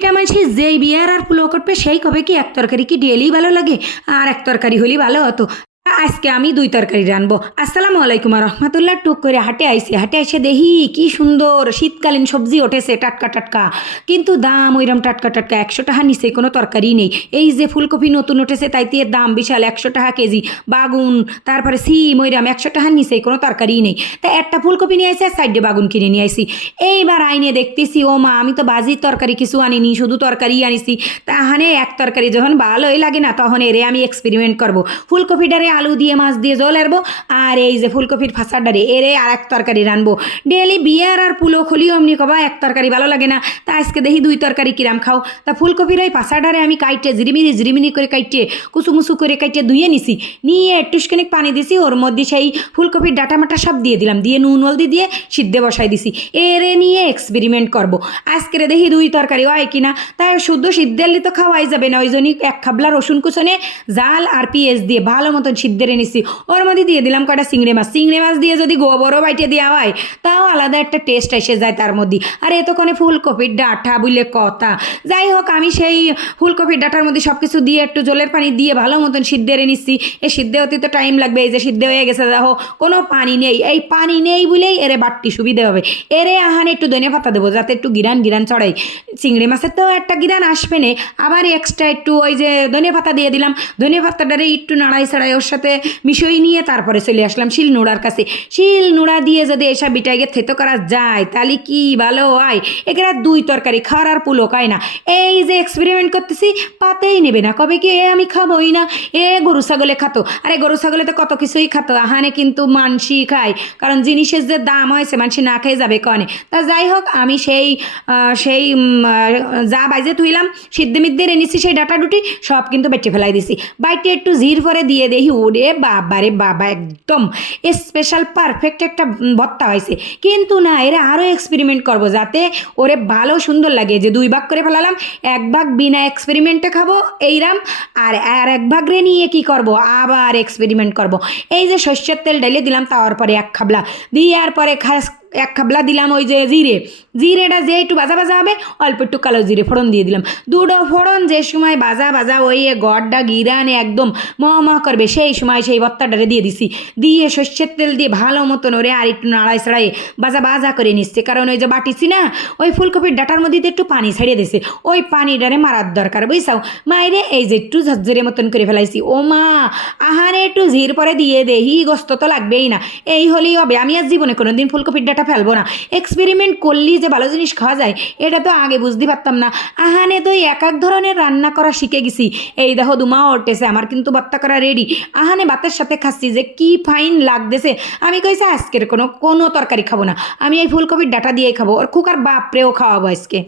এটা মানছি যেই বিয়ার আর পুলো করবে, সেই কবে কি এক তরকারি কি ডেলি ভালো লাগে? আর এক তরকারি হলেই ভালো হতো। আজকে আমি দুই তরকারি রানবো আসসালামু আলাইকুম রহমতুল্লাহ। টুক করে হাটে আইসি, হাটে এসে দেখি কি সুন্দর শীতকালীন সবজি ওঠেছে টাটকা টাটকা। কিন্তু দাম ওইরম টাটকা টাটকা, একশো টাকা নিচে কোনো তরকারি নেই। এই যে ফুলকপি নতুন উঠেছে তাইতে এর দাম বিশাল, একশো টাকা কেজি। বাগুন, তারপরে সিম ওইরকম একশো টাকার নিচে কোনো তরকারি নেই। তা একটা ফুলকপি নিয়ে আসি আর সাইডে বাগুন কিনে নিয়ে আসি এইবার আইনে দেখতেছি, ও মা, আমি তো বাজির তরকারি কিছু আনিনি, শুধু তরকারি আনিছি। তাহানে এক তরকারি যখন ভালোই লাগে না, তখন এরে আমি এক্সপেরিমেন্ট করব। ফুলকপিটারে আলু দিয়ে, মাছ দিয়ে জল এরবো আর এই যে ফুলকপির ফাঁসাডারে, এরে আর এক তরকারি রানবো। ডেলি বিয়ার আর পুলো খলি অমনি কবা, এক তরকারি ভালো লাগে না। তা আজকে দেখি দুই তরকারি কিরাম খাও। তা ফুলকপির ওই ফাঁসাডারে আমি কাইটে জিরিমিরি জিরিমিরি করে কাইটে কুচু মুচু করে কাইটে ধুয়ে নিছি। নিয়ে একটুখানি পানি দিছি, ওর মধ্যে সেই ফুলকপির ডাটা মাটা সব দিয়ে দিলাম। দিয়ে নুন, হলদি দিয়ে সিদ্ধে বসাই দিছি। এরে নিয়ে এক্সপেরিমেন্ট করব। আজকের দেখি দুই তরকারি হয় কিনা। তাই শুদ্ধ সিদ্ধেলি তো খাওয়াই যাবে না। ওই জন্যই এক খাবলা রসুন কুচনে, জাল আর পেঁয়াজ দিয়ে ভালো মতন সিদ্ধেরে নিছি। ওর মধ্যে দিয়ে দিলাম কয়টা চিংড়ি মাছ। চিংড়ি মাছ দিয়ে যদি গোবরও বাইটে দেওয়া হয়, তাও আলাদা একটা টেস্ট এসে যায় তার মধ্যে। আর এতক্ষণে ফুলকপির ডাঁটা বলে কথা। যাই হোক, আমি সেই ফুলকপির ডাঁটার মধ্যে সব কিছু দিয়ে একটু জলের পানি দিয়ে ভালো মতন সিদ্ধেরে নিচ্ছি এই সিদ্ধে হতে তো টাইম লাগবে, এই যে সিদ্ধে হয়ে গেছে, দেখো, কোনো পানি নেই। এই পানি নেই বলেই এরে বাটটি সুবিধে হবে। এরে আহানে একটু ধনে পাতা দেবো, যাতে একটু গিরান গিরান চড়াই। চিংড়ি মাছের তো একটা গিরান আসবে না। আবার এক্সট্রা একটু ওই যে ধনে পাতা দিয়ে দিলাম। ধনে পাতাটারে একটু নাড়াই ছাড়াই ওর সাথে মিশই নিয়ে তারপরে চলে আসলাম শিল নোড়ার কাছে। শিল নোড়া দিয়ে যদি এসব বিটাইকে থেতো করা যায়, তাহলে কি ভালো হয়? এখানে দুই তরকারি খাওয়ার আর পুলো খায় না। এই যে এক্সপেরিমেন্ট করতেছি, পাতেই নেবে না। কবে কি এ আমি খাবোই না? এ গরু ছাগলে খাতো। আরে গরু ছাগলে তো কত কিছুই খাতো। আহানে কিন্তু মানসি খায়। কারণ জিনিসের যে দাম হয়েছে, মানসি না খেয়ে যাবে কনে। তা যাই হোক, আমি সেই সেই যা বাইজে থুইলাম, সিদ্ধে মিদ্দে এনেছি সেই ডাটা ডুটি, সব কিন্তু বেটে ফেলাই দিছি। বাইটে একটু জির পরে দিয়ে দেখি ওরে বাবা রে বাবা, একদম স্পেশাল পারফেক্ট একটা ভত্তা হয়েছে। কিন্তু না, এরা আরও এক্সপেরিমেন্ট করব যাতে ওরে ভালো সুন্দর লাগে। যে দুই ভাগ করে ফেলালাম, এক ভাগ বিনা এক্সপেরিমেন্টে খাব, এইরাম, আর আর এক ভাগ রে নিয়ে কি করব? আবার এক্সপেরিমেন্ট করব। এই যে শস্যের তেল ঢেলে দিলাম তাওয়ার পরে এক খাবলা। দিয়ে পরে খাস এক খাবলা দিলাম ওই যে জিরে। জিরেটা যে একটু বাজা বাজা হবে, অল্প একটু কালো জিরে ফোড়ন দিয়ে দিলাম। দুটো ফোড়ন যে সময় বাজা বাজা ওই গড়টা, গিরানে একদম মহ মহ করবে, সেই সময় সেই ভত্তাটারে দিয়ে দিছি। দিয়ে সর্ষের তেল দিয়ে ভালো মতন ওরে আর একটু নাড়াই ছাড়াই বাজা বাজা করে নিচ্ছে। কারণ ওই যে বাটিছি না ওই ফুলকপির ডাটার মধ্যে একটু পানি ছাড়িয়ে দিছে। ওই পানিটারে মারার দরকার, বুঝছাও? মাইরে এই যে একটু ঝরঝরে মতন করে ফেলাইছি। ও মা, আহারে একটু ঝির পরে দিয়ে দেহি, গস্ত তো লাগবেই না। এই হলেই হবে। আমি আর জীবনে কোনোদিন ফুলকপির ডাটা ফেলব না। এক্সপেরিমেন্ট করলি যে ভালো জিনিস খাওয়া যায়, এটা তো আগে বুঝতে পারতাম না। আহানে তো এক এক ধরনের রান্না করা শিখে গেছি। এই দেখো দুমা ওঠেছে আমার কিন্তু বাত্তা করা রেডি আহানে বাতের সাথে খাচ্ছি যে কি ফাইন লাগতেছে। আমি কইছি, আজকের কোনো কোনো তরকারি খাব না। আমি এই ফুলকপির ডাটা দিয়েই খাব। ওর কুকার বাপরেও খাওয়াবো আজকে।